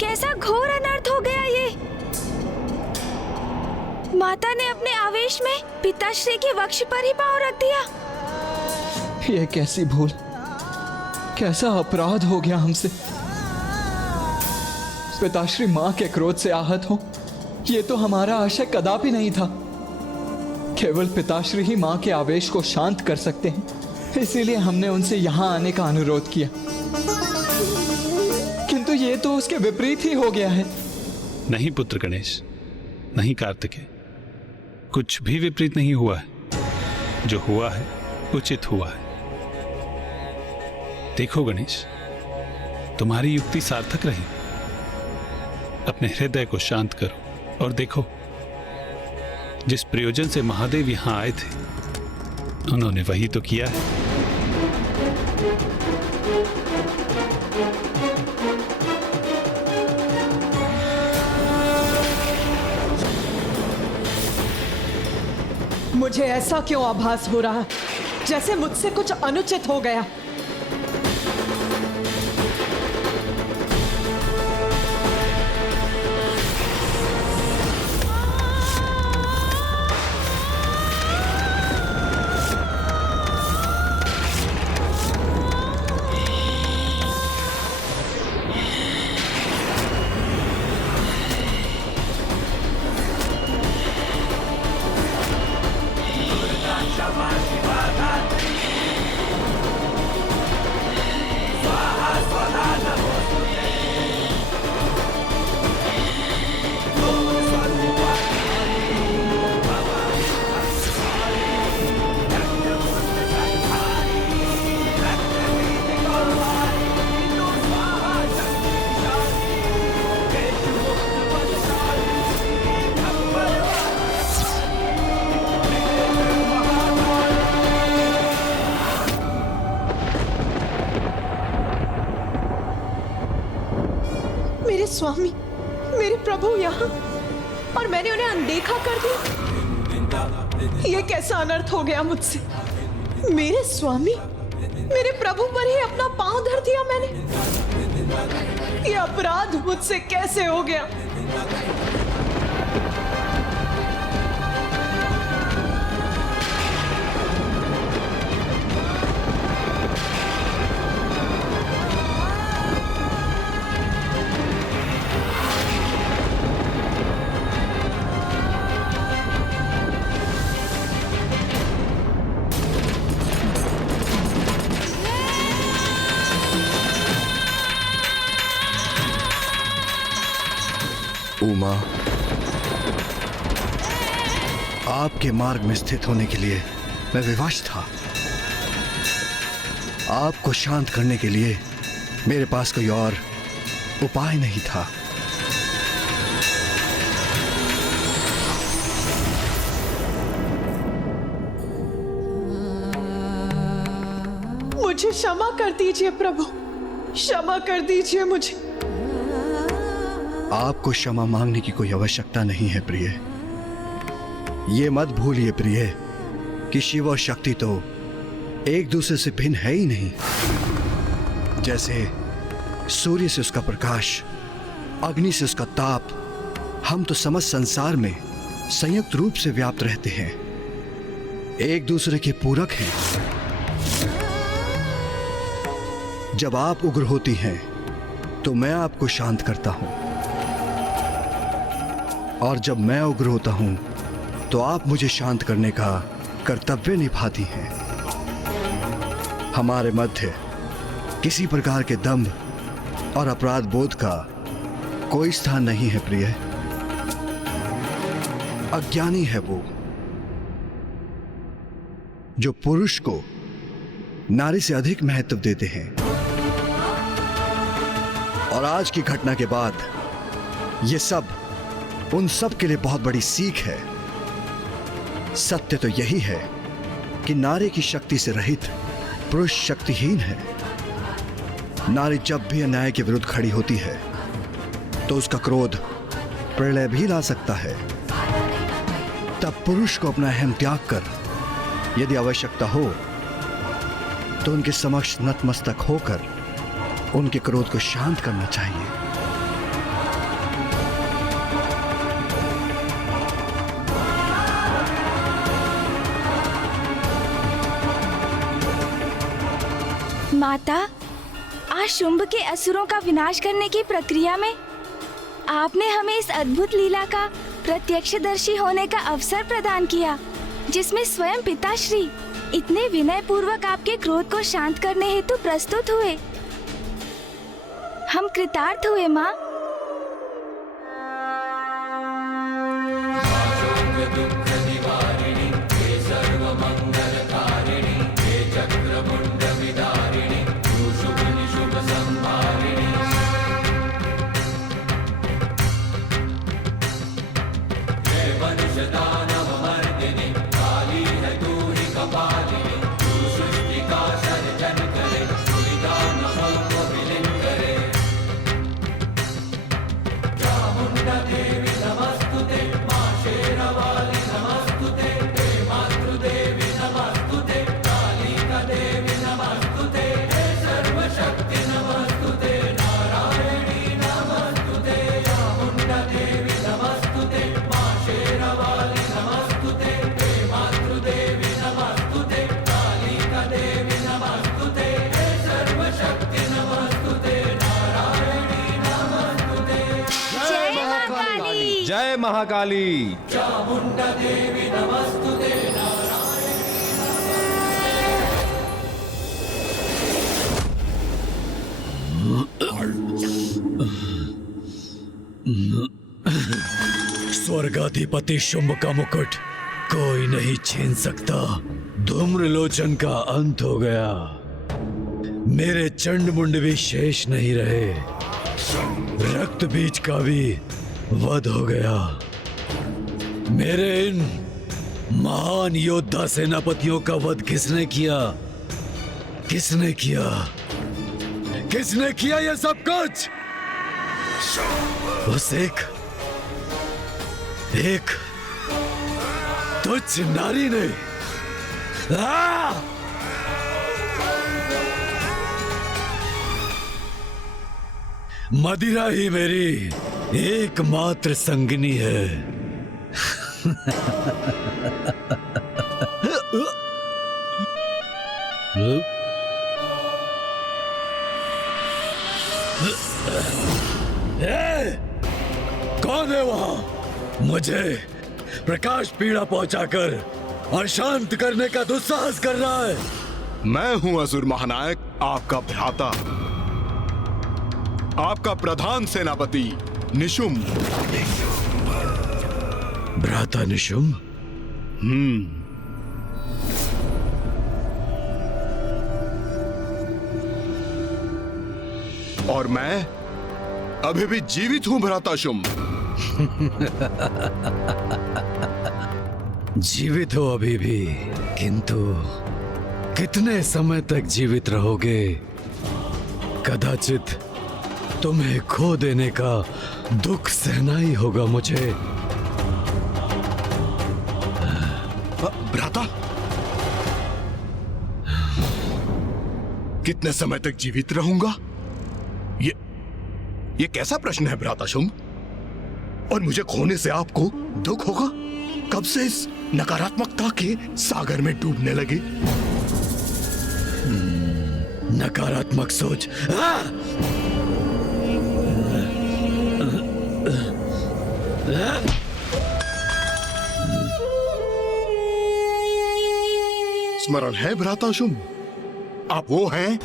कैसा घोर अनर्थ हो गया ये। माता ने अपने आवेश में पिताश्री के वक्ष पर ही पांव रख दिया। ये कैसी भूल, कैसा अपराध हो गया हमसे। पिताश्री मां के क्रोध से आहत हो, ये तो हमारा आशय कदापि नहीं था। केवल पिताश्री ही मां के आवेश को शांत कर सकते हैं, इसीलिए हमने उनसे यहां आने का अनुरोध किया। किंतु ये तो उसके विपरीत ही हो गया है। नहीं पुत्र गणेश, नहीं कार्तिकेय, कुछ भी विपरीत नहीं हुआ है। जो हुआ है उचित हुआ है। देखो गणेश, तुम्हारी युक्ति सार्थक रही। अपने हृदय को शांत करो और देखो, जिस प्रयोजन से महादेव यहां आए थे उन्होंने वही तो किया है। मुझे ऐसा क्यों आभास हो रहा है जैसे मुझसे कुछ अनुचित हो गया। मेरे स्वामी, मेरे प्रभु यहाँ, और मैंने उन्हें अनदेखा कर दिया। ये कैसा अनर्थ हो गया मुझसे। मेरे स्वामी, मेरे प्रभु पर ही अपना पांव धर दिया मैंने। ये अपराध मुझसे कैसे हो गया। उमा, आपके मार्ग में स्थित होने के लिए मैं विवश था। आपको शांत करने के लिए मेरे पास कोई और उपाय नहीं था। मुझे क्षमा कर दीजिए प्रभु, क्षमा कर दीजिए मुझे। आपको क्षमा मांगने की कोई आवश्यकता नहीं है प्रिय। ये मत भूलिए प्रिय कि शिव और शक्ति तो एक दूसरे से भिन्न है ही नहीं। जैसे सूर्य से उसका प्रकाश, अग्नि से उसका ताप, हम तो समस्त संसार में संयुक्त रूप से व्याप्त रहते हैं, एक दूसरे के पूरक हैं। जब आप उग्र होती हैं तो मैं आपको शांत करता हूं, और जब मैं उग्र होता हूं तो आप मुझे शांत करने का कर्तव्य निभाती हैं। हमारे मध्य किसी प्रकार के दंभ और अपराध बोध का कोई स्थान नहीं है प्रिय। अज्ञानी है वो जो पुरुष को नारी से अधिक महत्व देते हैं। और आज की घटना के बाद ये सब उन सब के लिए बहुत बड़ी सीख है। सत्य तो यही है कि नारी की शक्ति से रहित पुरुष शक्तिहीन है। नारी जब भी अन्याय के विरुद्ध खड़ी होती है तो उसका क्रोध प्रलय भी ला सकता है। तब पुरुष को अपना अहम त्याग कर यदि आवश्यकता हो तो उनके समक्ष नतमस्तक होकर उनके क्रोध को शांत करना चाहिए। माता, आज शुंभ के असुरों का विनाश करने की प्रक्रिया में आपने हमें इस अद्भुत लीला का प्रत्यक्षदर्शी होने का अवसर प्रदान किया, जिसमें स्वयं पिताश्री इतने विनय पूर्वक आपके क्रोध को शांत करने हेतु प्रस्तुत हुए। हम कृतार्थ हुए माँ। जय महाकाली। चामुंडा देवी नमस्तुते। स्वर्गाधिपति शुंभ का मुकुट कोई नहीं छीन सकता। धूम्रलोचन का अंत हो गया। मेरे चंड मुंड भी शेष नहीं रहे। रक्त बीज का भी वध हो गया। मेरे इन महान योद्धा सेनापतियों का वध किसने किया? किसने किया? किसने किया ये सब कुछ? उस एक तुच्छ नारी ने। मदिरा ही मेरी एकमात्र संगिनी है। कौन है वहां? मुझे प्रकाश पीड़ा पहुंचाकर अशांत करने का दुस्साहस कर रहा है। मैं हूं असुर महानायक, आपका भ्राता, आपका प्रधान सेनापति निशुंभ। भ्राता निशुंभ? और मैं अभी भी जीवित हूं भ्राता शुंभ। जीवित हो अभी भी, किंतु कितने समय तक जीवित रहोगे? कदाचित तुम्हें खो देने का दुख सहना ही होगा मुझे। भ्राता, कितने समय तक जीवित रहूंगा? ये कैसा प्रश्न है भ्राता शुंभ? और मुझे खोने से आपको दुख होगा? कब से इस नकारात्मकता के सागर में डूबने लगे? नकारात्मक सोच। स्मरण है भ्राता शुंभ? आप वो हैं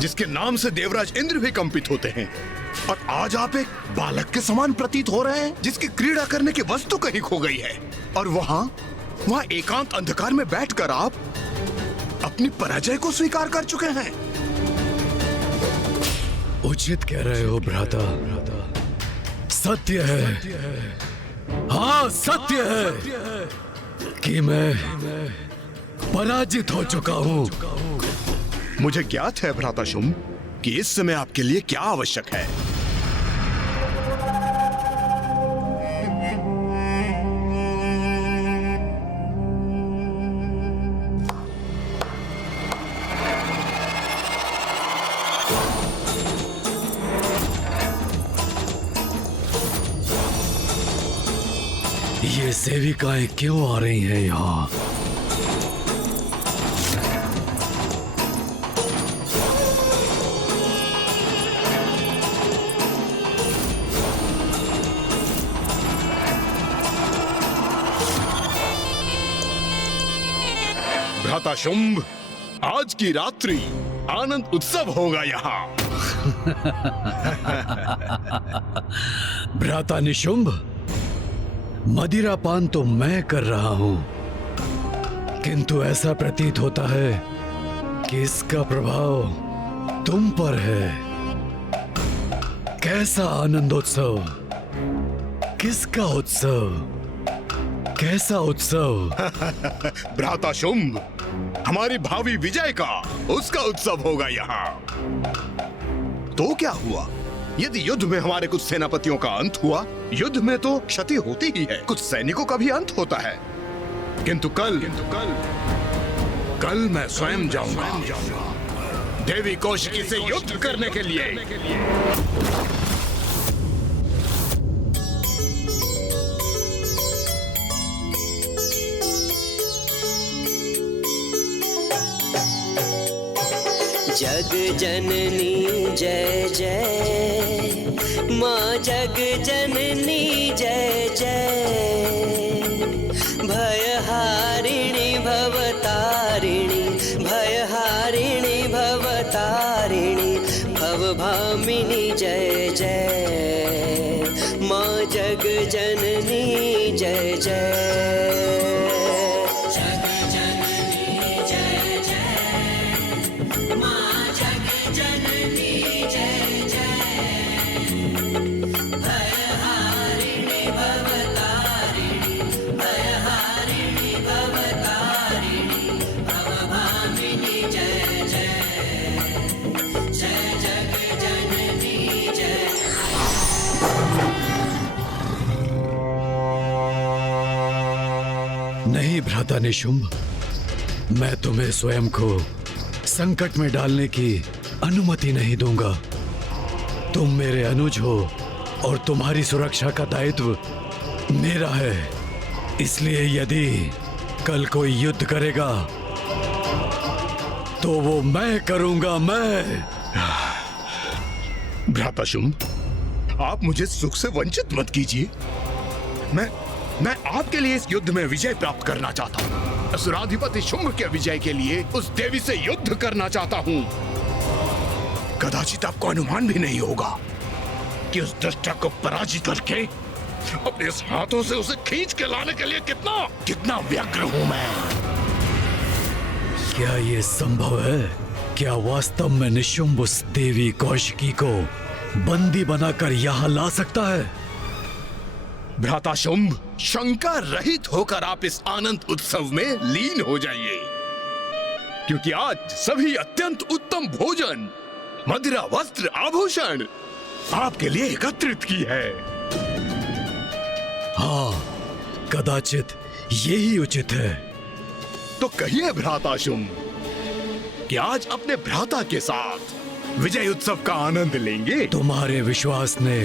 जिसके नाम से देवराज इंद्र भी कंपित होते हैं, और आज आप एक बालक के समान प्रतीत हो रहे हैं जिसकी क्रीड़ा करने की वस्तु कहीं खो गई है। और वहां एकांत अंधकार में बैठकर आप अपनी पराजय को स्वीकार कर चुके हैं। उचित कह रहे हो भ्राता। सत्य है, हाँ सत्य है कि मैं पराजित हो चुका हूं। मुझे ज्ञात है भ्राता शुंभ कि इस समय आपके लिए क्या आवश्यक है। ये सेविकाएं क्यों आ रही हैं यहाँ? भ्राता शुंभ, आज की रात्रि आनंद उत्सव होगा यहाँ। भ्राता निशुंभ, मदिरापान तो मैं कर रहा हूं, किंतु ऐसा प्रतीत होता है कि इसका प्रभाव तुम पर है। कैसा आनंदोत्सव, किसका उत्सव, कैसा उत्सव? भ्राता शुंभ, हमारी भावी विजय का, उसका उत्सव होगा यहाँ। तो क्या हुआ यदि युद्ध में हमारे कुछ सेनापतियों का अंत हुआ? युद्ध में तो क्षति होती ही है, कुछ सैनिकों का भी अंत होता है। किंतु कल मैं स्वयं जाऊंगा देवी कौशिकी से युद्ध करने के लिए। जग जननी जय जय, माँ जग जननी जय जय। भयहारिणी भवतारिणी, भयहारिणी भवतारिणी, भवभामिनी जय जय। माँ जग जननी जय जय। नहीं भ्राता निशुंभ, मैं तुम्हें स्वयं को संकट में डालने की अनुमति नहीं दूंगा। तुम मेरे अनुज हो और तुम्हारी सुरक्षा का दायित्व मेरा है। इसलिए यदि कल कोई युद्ध करेगा तो वो मैं करूंगा, मैं। भ्राता शुंभ, आप मुझे सुख से वंचित मत कीजिए। मैं आपके लिए इस युद्ध में विजय प्राप्त करना चाहता हूँ। असुराधिपति शुंभ के विजय के लिए उस देवी से युद्ध करना चाहता हूँ। कदाचित आपको अनुमान भी नहीं होगा कि उस दुष्टा को पराजित करके अपने इस हाथों से उसे खींच के लाने के लिए कितना व्यग्र हूँ मैं। क्या ये संभव है? क्या वास्तव में निशुंभ उस देवी कौशिकी को बंदी बनाकर यहाँ ला सकता है? भ्राता शुंभ, शंका रहित होकर आप इस आनंद उत्सव में लीन हो जाइए, क्योंकि आज सभी अत्यंत उत्तम भोजन, मदिरा, वस्त्र, आभूषण आपके लिए एकत्रित की है। हाँ, कदाचित यही उचित है। तो कहिए भ्राता शुंभ कि आज अपने भ्राता के साथ विजय उत्सव का आनंद लेंगे। तुम्हारे विश्वास ने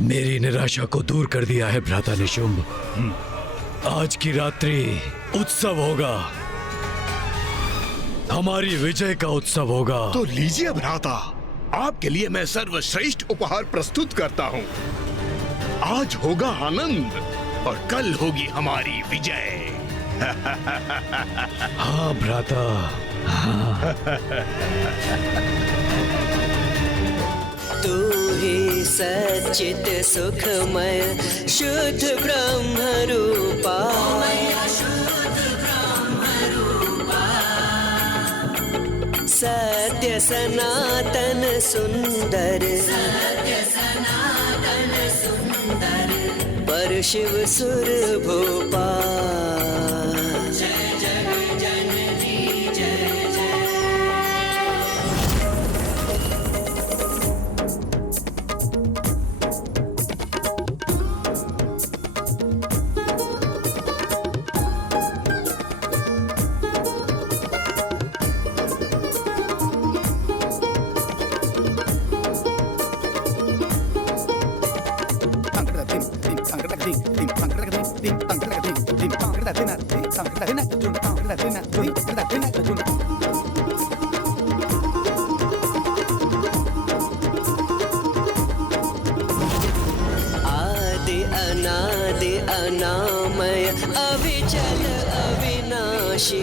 मेरी निराशा को दूर कर दिया है भ्राता निशुंभ। आज की रात्रि उत्सव होगा, हमारी विजय का उत्सव होगा। तो लीजिए भ्राता, आपके लिए मैं सर्वश्रेष्ठ उपहार प्रस्तुत करता हूँ। आज होगा आनंद और कल होगी हमारी विजय। हाँ भ्राता, हाँ। तू ही सच्चित सुखमय शुद्ध ब्रह्म रूपा, सत्य सनातन सुंदर, पर शिव सुर भूपा। आदि अनादि अनामय अविचल अविनाशी,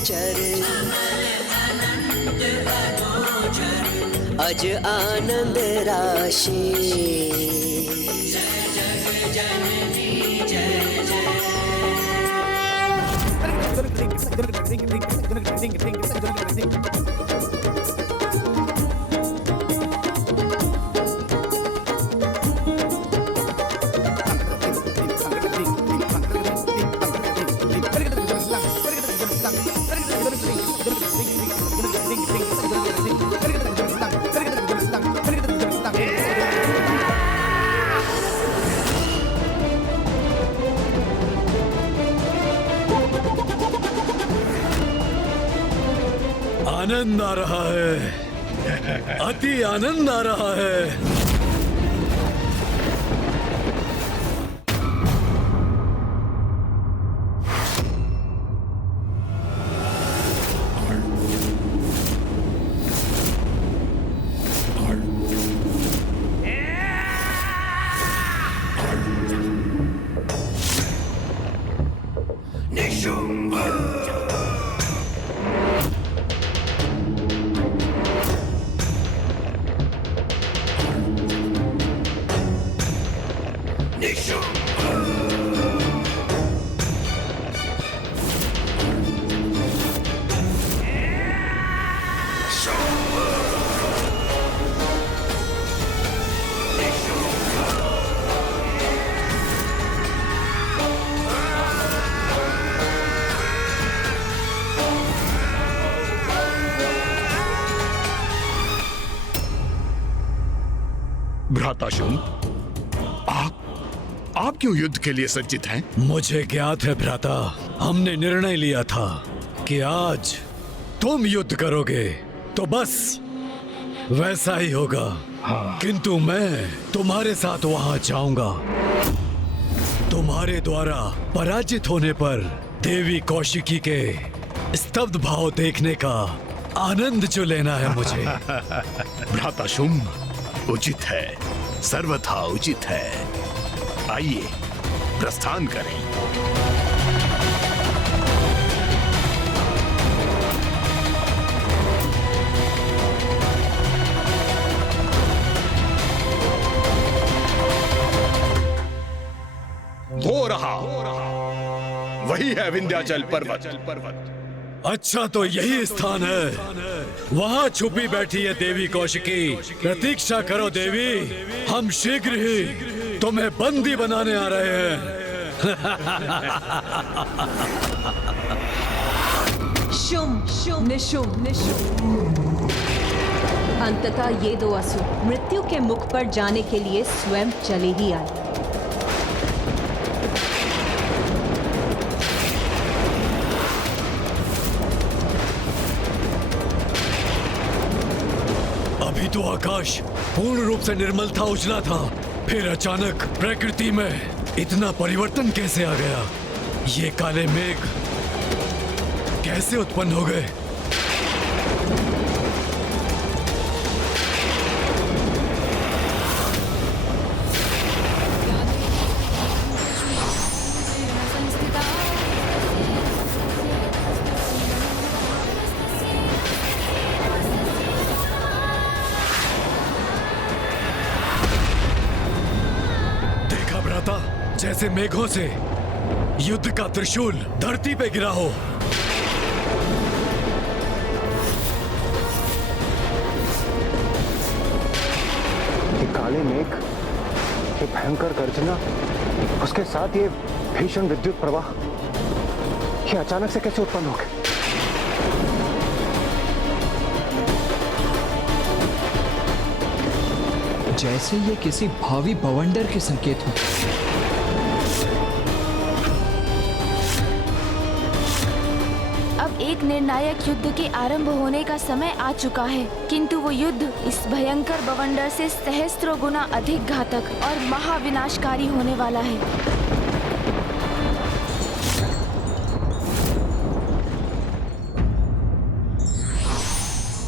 गोचर अज आनंद राशि आनंद आ रहा है, अति आनंद आ रहा है। भ्राताशुम, आप क्यों युद्ध के लिए सज्जित हैं? मुझे ज्ञात है भ्राता, हमने निर्णय लिया था कि आज तुम युद्ध करोगे तो बस वैसा ही होगा। किंतु मैं तुम्हारे साथ वहां जाऊंगा। तुम्हारे द्वारा पराजित होने पर देवी कौशिकी के स्तब्ध भाव देखने का आनंद जो लेना है मुझे। भ्राताशुम, उचित है, सर्वथा उचित है। आइए प्रस्थान करें। वो रहा, वही है विंध्याचल पर्वत। अच्छा, तो यही स्थान है। वहाँ छुपी बैठी है देवी कौशिकी। प्रतीक्षा करो देवी, हम शीघ्र ही तुम्हें बंदी बनाने आ रहे हैं। शुम शुम निशुम निशुम। अंततः ये दो असुर मृत्यु के मुख पर जाने के लिए स्वयं चले ही आए। अभी तो आकाश पूर्ण रूप से निर्मल था, उजला था, फिर अचानक प्रकृति में इतना परिवर्तन कैसे आ गया? ये काले मेघ कैसे उत्पन्न हो गए? जैसे मेघों से युद्ध का त्रिशूल धरती पे गिरा हो। ये काले मेघ, ये भयंकर गर्जना, उसके साथ ये भीषण विद्युत प्रवाह, ये अचानक से कैसे उत्पन्न हो गए? जैसे ये किसी भावी बवंडर के संकेत हो। अब एक निर्णायक युद्ध के आरंभ होने का समय आ चुका है, किंतु वो युद्ध इस भयंकर बवंडर से सहस्त्रों गुना अधिक घातक और महाविनाशकारी होने वाला है।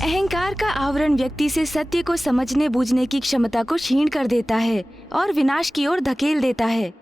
अहंकार का आवरण व्यक्ति से सत्य को समझने बूझने की क्षमता को क्षीण कर देता है और विनाश की ओर धकेल देता है।